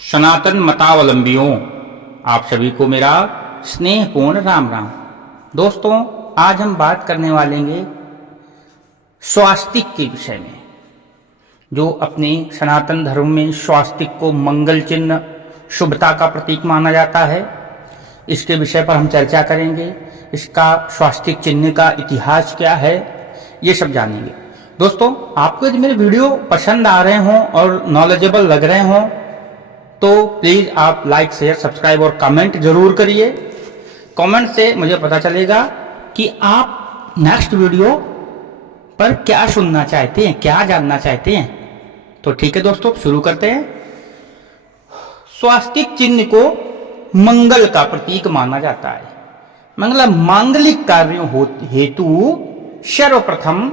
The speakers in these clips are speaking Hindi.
सनातन मतावलंबियों, आप सभी को मेरा स्नेहपूर्ण राम राम। दोस्तों, आज हम बात करने वाले हैं स्वास्तिक के विषय में। जो अपने सनातन धर्म में स्वास्तिक को मंगल चिन्ह, शुभता का प्रतीक माना जाता है, इसके विषय पर हम चर्चा करेंगे। इसका स्वास्तिक चिन्ह का इतिहास क्या है, ये सब जानेंगे। दोस्तों, आपको यदि मेरे वीडियो पसंद आ रहे हों और नॉलेजेबल लग रहे हों तो प्लीज आप लाइक, शेयर, सब्सक्राइब और कमेंट जरूर करिए। कमेंट से मुझे पता चलेगा कि आप नेक्स्ट वीडियो पर क्या सुनना चाहते हैं, क्या जानना चाहते हैं। तो ठीक है दोस्तों, शुरू करते हैं। स्वास्तिक चिन्ह को मंगल का प्रतीक माना जाता है। मतलब मांगलिक कार्यों हेतु सर्वप्रथम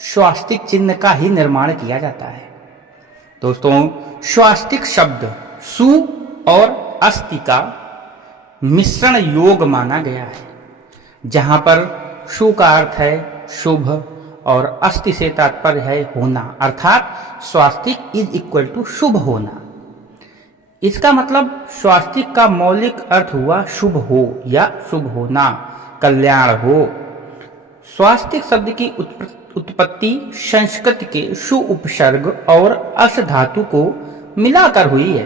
स्वास्तिक चिन्ह का ही निर्माण किया जाता है। दोस्तों, स्वास्तिक शब्द सु और अस्ति का मिश्रण योग माना गया है, जहां पर सु का अर्थ है शुभ और अस्ति से तात्पर्य है होना, अर्थात स्वास्तिक इज इक्वल टू शुभ होना। इसका मतलब स्वास्तिक का मौलिक अर्थ हुआ शुभ हो या शुभ होना, कल्याण हो। स्वास्तिक शब्द की उत्पत्ति संस्कृत के सु उपसर्ग और अस धातु को मिलाकर हुई है।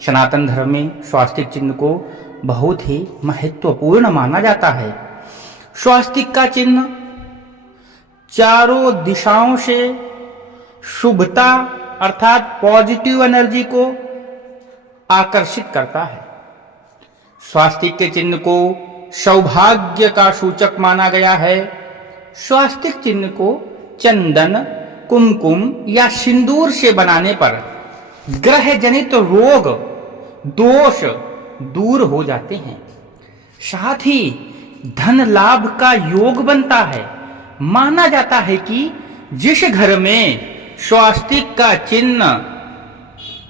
सनातन धर्म में स्वास्तिक चिन्ह को बहुत ही महत्वपूर्ण माना जाता है। स्वास्तिक का चिन्ह चारों दिशाओं से शुभता अर्थात पॉजिटिव एनर्जी को आकर्षित करता है। स्वास्तिक के चिन्ह को सौभाग्य का सूचक माना गया है। स्वास्तिक चिन्ह को चंदन, कुमकुम या सिंदूर से बनाने पर ग्रह जनित रोग, दोष दूर हो जाते हैं। साथ ही धन लाभ का योग बनता है। माना जाता है कि जिस घर में स्वास्तिक का चिन्ह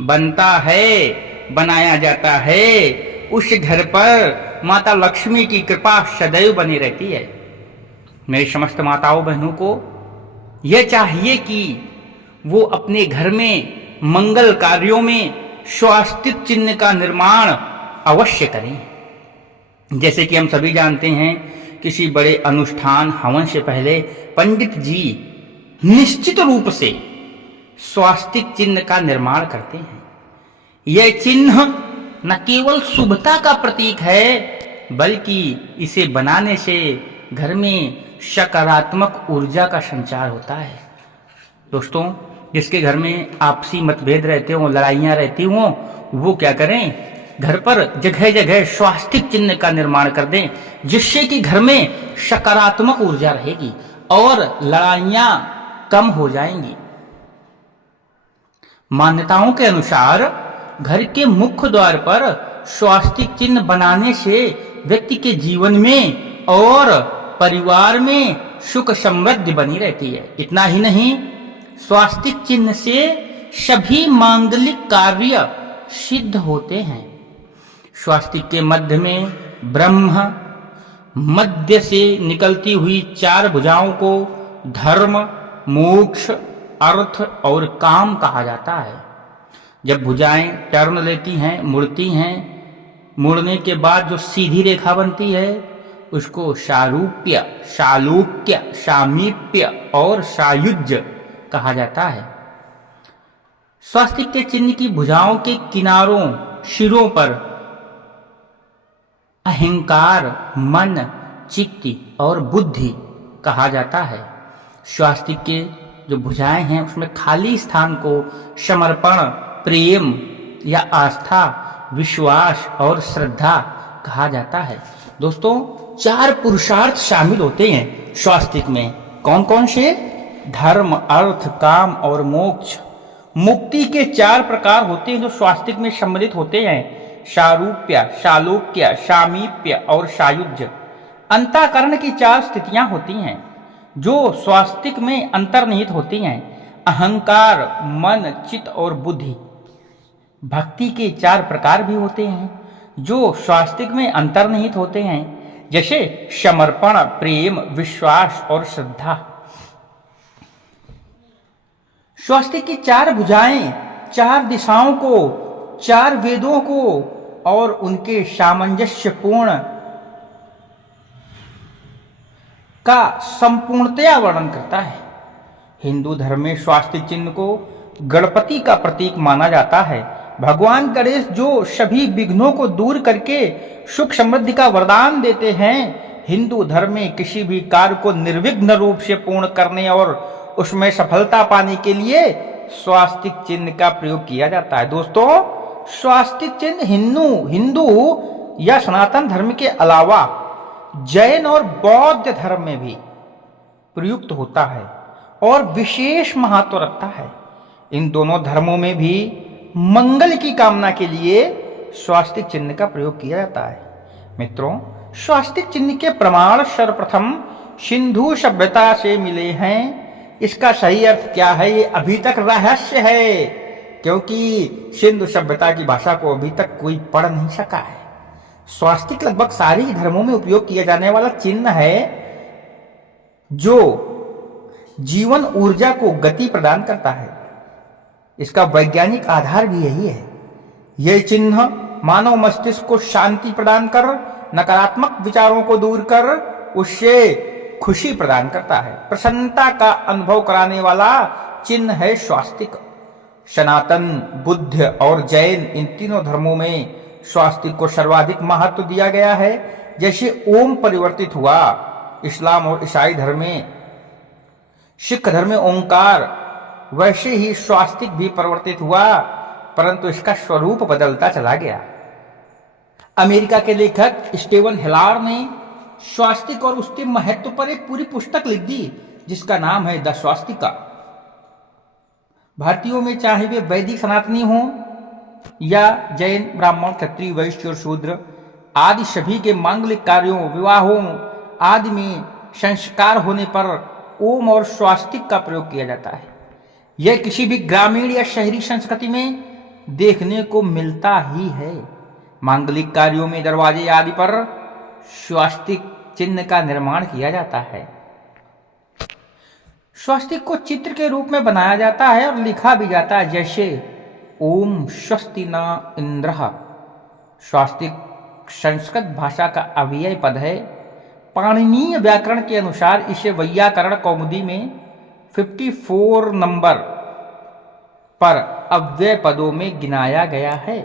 बनता है, बनाया जाता है, उस घर पर माता लक्ष्मी की कृपा सदैव बनी रहती है। मेरी समस्त माताओं बहनों को यह चाहिए कि वो अपने घर में मंगल कार्यों में स्वास्तिक चिन्ह का निर्माण अवश्य करें। जैसे कि हम सभी जानते हैं, किसी बड़े अनुष्ठान हवन से पहले पंडित जी निश्चित रूप से स्वास्तिक चिन्ह का निर्माण करते हैं। यह चिन्ह न केवल शुभता का प्रतीक है, बल्कि इसे बनाने से घर में सकारात्मक ऊर्जा का संचार होता है। दोस्तों, जिसके घर में आपसी मतभेद रहते हों, लड़ाइयाँ रहती हों, वो क्या करें, घर पर जगह जगह स्वास्तिक चिन्ह का निर्माण कर दें, जिससे कि घर में सकारात्मक ऊर्जा रहेगी और लड़ाइयाँ कम हो जाएंगी। मान्यताओं के अनुसार घर के मुख्य द्वार पर स्वास्तिक चिन्ह बनाने से व्यक्ति के जीवन में और परिवार में सुख समृद्धि बनी रहती है। इतना ही नहीं, स्वास्तिक चिन्ह से सभी मांगलिक कार्य सिद्ध होते हैं। स्वास्तिक के मध्य में ब्रह्म, मध्य से निकलती हुई चार भुजाओं को धर्म, मोक्ष, अर्थ और काम कहा जाता है। जब भुजाएं टर्न लेती हैं, मुड़ती हैं, मुड़ने के बाद जो सीधी रेखा बनती है उसको सारूप्य, सालोक्य, सामीप्य और सायुज्य कहा जाता है। स्वास्तिक के चिन्ह की भुजाओं के किनारों, सिरों पर अहंकार, मन, चित्त और बुद्धि कहा जाता है। स्वास्तिक के जो भुजाएं हैं उसमें खाली स्थान को समर्पण, प्रेम या आस्था, विश्वास और श्रद्धा कहा जाता है। दोस्तों, चार पुरुषार्थ शामिल होते हैं स्वास्तिक में। कौन कौन से? धर्म, अर्थ, काम और मोक्ष। मुक्ति के चार प्रकार होते हैं जो स्वास्तिक में सम्मिलित होते हैं: सारूप्य, सालोक्य, सामीप्य और सायुज्य। अंतःकरण की चार स्थितियां होती हैं जो स्वास्तिक में अंतर्निहित होती हैं: अहंकार, मन, चित्त और बुद्धि। भक्ति के चार प्रकार भी होते हैं जो स्वास्तिक में अंतर्निहित होते हैं, जैसे समर्पण, प्रेम, विश्वास और श्रद्धा। स्वास्तिक की चार भुजाएं चार दिशाओं को चार वेदों को और उनके सामंजस्यपूर्ण का संपूर्णतया वर्णन करता है। हिंदू धर्म में स्वास्तिक चिन्ह को गणपति का प्रतीक माना जाता है। भगवान गणेश जो सभी विघ्नों को दूर करके सुख समृद्धि का वरदान देते हैं। हिंदू धर्म में किसी भी कार्य को निर्विघ्न रूप से पूर्ण करने और उसमें सफलता पाने के लिए स्वास्तिक चिन्ह का प्रयोग किया जाता है। दोस्तों, स्वास्तिक चिन्ह हिंदू या सनातन धर्म के अलावा जैन और बौद्ध धर्म में भी प्रयुक्त होता है और विशेष महत्व रखता है। इन दोनों धर्मों में भी मंगल की कामना के लिए स्वास्तिक चिन्ह का प्रयोग किया जाता है। मित्रों, स्वास्तिक चिन्ह के प्रमाण सर्वप्रथम सिंधु सभ्यता से मिले हैं। इसका सही अर्थ क्या है, ये अभी तक रहस्य है, क्योंकि सिंधु सभ्यता की भाषा को अभी तक कोई पढ़ नहीं सका है। स्वास्तिक लगभग सारे धर्मों में उपयोग किया जाने वाला चिन्ह है जो जीवन ऊर्जा को गति प्रदान करता है। इसका वैज्ञानिक आधार भी यही है। यह चिन्ह मानव मस्तिष्क को शांति प्रदान कर, नकारात्मक विचारों को दूर कर उससे खुशी प्रदान करता है। प्रसन्नता का अनुभव कराने वाला चिन्ह है स्वास्तिक। सनातन, बुद्ध और जैन इन तीनों धर्मों में स्वास्तिक को सर्वाधिक महत्व दिया गया है। जैसे ओम परिवर्तित हुआ इस्लाम और ईसाई धर्म में, सिख धर्म में ओंकार, वैसे ही स्वास्तिक भी परिवर्तित हुआ, परंतु इसका स्वरूप बदलता चला गया। अमेरिका के लेखक स्टीवन हिलार ने स्वास्तिक और उसके महत्व पर एक पूरी पुस्तक लिख दी जिसका नाम है द स्वास्तिका। भारतीयों में चाहे वे वैदिक सनातनी हों या जैन, ब्राह्मण, क्षत्रिय, वैश्य और शूद्र आदि सभी के मांगलिक कार्यों, विवाहों आदि में संस्कार होने पर ओम और स्वास्तिक का प्रयोग किया जाता है। यह किसी भी ग्रामीण या शहरी संस्कृति में देखने को मिलता ही है। मांगलिक कार्यों में दरवाजे आदि पर स्वास्तिक चिन्ह का निर्माण किया जाता है। स्वास्तिक को चित्र के रूप में बनाया जाता है और लिखा भी जाता है, जैसे ओम स्वस्ति न इंद्रः। स्वास्तिक संस्कृत भाषा का अव्यय पद है। पाणिनीय व्याकरण के अनुसार इसे वैयाकरण कौमुदी में 54 नंबर पर अव्यय पदों में गिनाया गया है।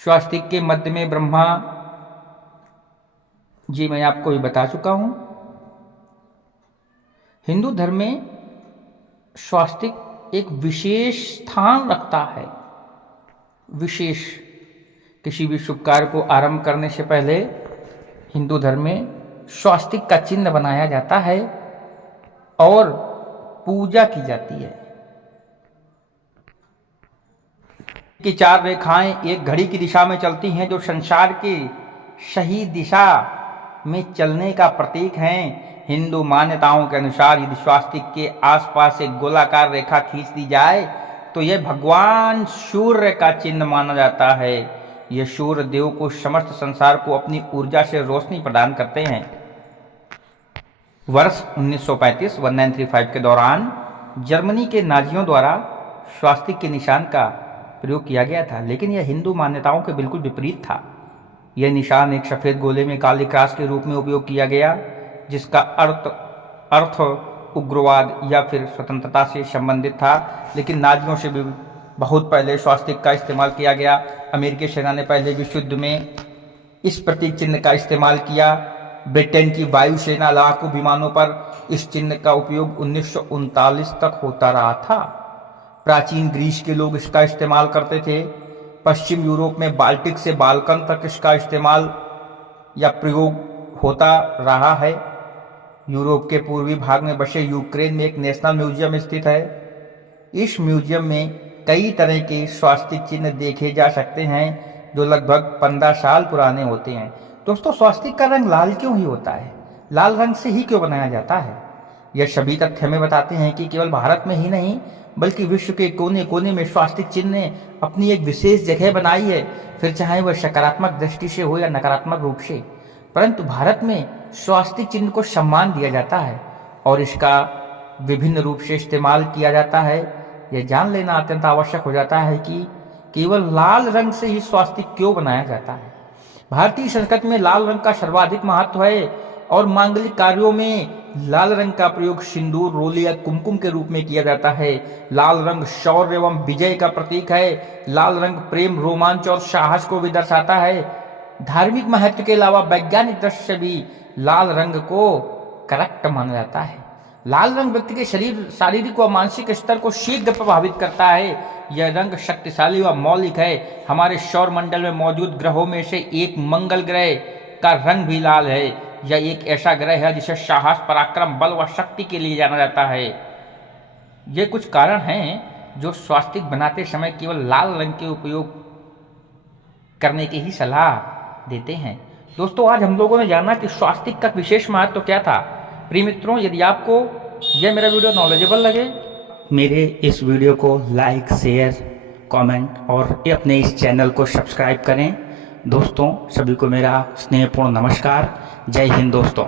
स्वास्तिक के मध्य में ब्रह्मा जी मैं आपको भी बता चुका हूं। हिंदू धर्म में स्वास्तिक एक विशेष स्थान रखता है। विशेष किसी भी शुभ कार्य को आरंभ करने से पहले हिंदू धर्म में स्वास्तिक का चिन्ह बनाया जाता है और पूजा की जाती है। कि चार रेखाएं एक घड़ी की दिशा में चलती हैं जो संसार की सही दिशा में चलने का प्रतीक हैं। हिंदू मान्यताओं के अनुसार यदि स्वास्तिक के आसपास एक गोलाकार रेखा खींच दी जाए तो यह भगवान सूर्य का चिन्ह माना जाता है। यह सूर्य देव को समस्त संसार को अपनी ऊर्जा से रोशनी प्रदान करते हैं। वर्ष 1935 के दौरान जर्मनी के नाजियों द्वारा स्वास्तिक के निशान का प्रयोग किया गया था, लेकिन यह हिंदू मान्यताओं के बिल्कुल विपरीत था। यह निशान एक सफेद गोले में काले क्रॉस के रूप में उपयोग किया गया, जिसका अर्थ उग्रवाद या फिर स्वतंत्रता से संबंधित था। लेकिन नाजियों से भी बहुत पहले स्वास्तिक का इस्तेमाल किया गया। अमेरिकी सेना ने पहले विश्व युद्ध में इस प्रतीक चिन्ह का इस्तेमाल किया। ब्रिटेन की वायुसेना लड़ाकू विमानों पर इस चिन्ह का उपयोग 1939 तक होता रहा था। प्राचीन ग्रीस के लोग इसका इस्तेमाल करते थे। पश्चिम यूरोप में बाल्टिक से बाल्कन तक इसका इस्तेमाल या प्रयोग होता रहा है। यूरोप के पूर्वी भाग में बसे यूक्रेन में एक नेशनल म्यूजियम स्थित है। इस म्यूजियम में कई तरह के स्वास्तिक चिन्ह देखे जा सकते हैं जो लगभग 15 साल पुराने होते हैं। दोस्तों, स्वास्तिक का रंग लाल क्यों ही होता है? लाल रंग से ही क्यों बनाया जाता है? यह सभी तथ्य हमें बताते हैं कि केवल भारत में ही नहीं बल्कि विश्व के कोने कोने में स्वास्तिक चिन्ह ने अपनी एक विशेष जगह बनाई है, फिर चाहे वह सकारात्मक दृष्टि से हो या नकारात्मक रूप से। परंतु भारत में स्वास्तिक चिन्ह को सम्मान दिया जाता है और इसका विभिन्न रूप से इस्तेमाल किया जाता है। यह जान लेना अत्यंत आवश्यक हो जाता है कि केवल लाल रंग से ही स्वास्तिक क्यों बनाया जाता है। भारतीय संस्कृति में लाल रंग का सर्वाधिक महत्व है और मांगलिक कार्यों में लाल रंग का प्रयोग सिंदूर, रोली या कुमकुम के रूप में किया जाता है। लाल रंग शौर्य एवं विजय का प्रतीक है। लाल रंग प्रेम, रोमांच और साहस को भी दर्शाता है। धार्मिक महत्व के अलावा वैज्ञानिक दृष्टि से भी लाल रंग को करेक्ट माना जाता है। लाल रंग व्यक्ति के शारीरिक व मानसिक स्तर को शीघ्र प्रभावित करता है। यह रंग शक्तिशाली व मौलिक है। हमारे सौर मंडल में मौजूद ग्रहों में से एक मंगल ग्रह का रंग भी लाल है। यह एक ऐसा ग्रह है जिसे साहस, पराक्रम, बल व शक्ति के लिए जाना जाता है। ये कुछ कारण हैं जो स्वास्तिक बनाते समय केवल लाल रंग के उपयोग करने की ही सलाह देते हैं। दोस्तों, आज हम लोगों ने जाना कि स्वास्तिक का विशेष महत्व तो क्या था। प्रिय मित्रों, यदि आपको यह मेरा वीडियो नॉलेजेबल लगे, मेरे इस वीडियो को लाइक, शेयर, कमेंट और अपने इस चैनल को सब्सक्राइब करें। दोस्तों, सभी को मेरा स्नेहपूर्ण नमस्कार। जय हिंद दोस्तों।